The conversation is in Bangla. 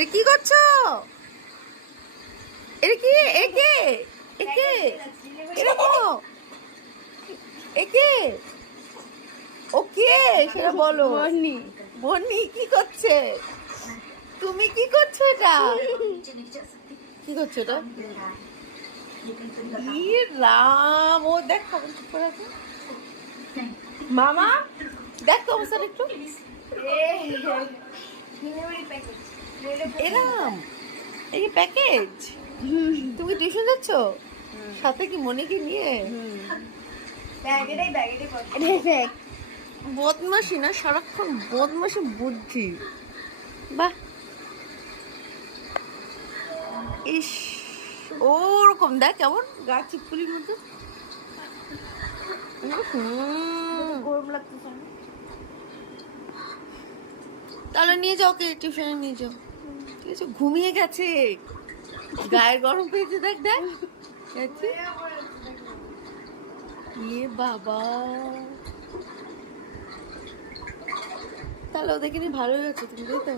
এ কি করছো? এ কি একে একে এরকম একে ওকে সেটা বলো। বনি বনি কি করছে? তুমি কি করছো এটা? কি করছো এটা? ই রাম, ও দেখ খবর চুপ করে আছে। মামা দেখ তো অবস্থাটা একটু এরাম। এই প্যাকেজ তুমি টিউশন যাচ্ছ সাথে কি মনিকে নিয়ে? বদমাসি না, সারাক্ষণ বদমাসি বুদ্ধি। বাহ, ইস ওরকম দেখ কেমন গা চিপকুলির মতো। গরম লাগতেছে না? তাহলে নিয়ে যাও, ওকে টিউশনে নিয়ে যাও। ঠিক আছে, ঘুমিয়ে গেছে, গায়ে গরম পেয়েছে, দেখ দেখ গেছে। ইয়ে বাবা, তাহলে ওদেরকে নিয়ে ভালো হয়েছে তুমি, তাই তো?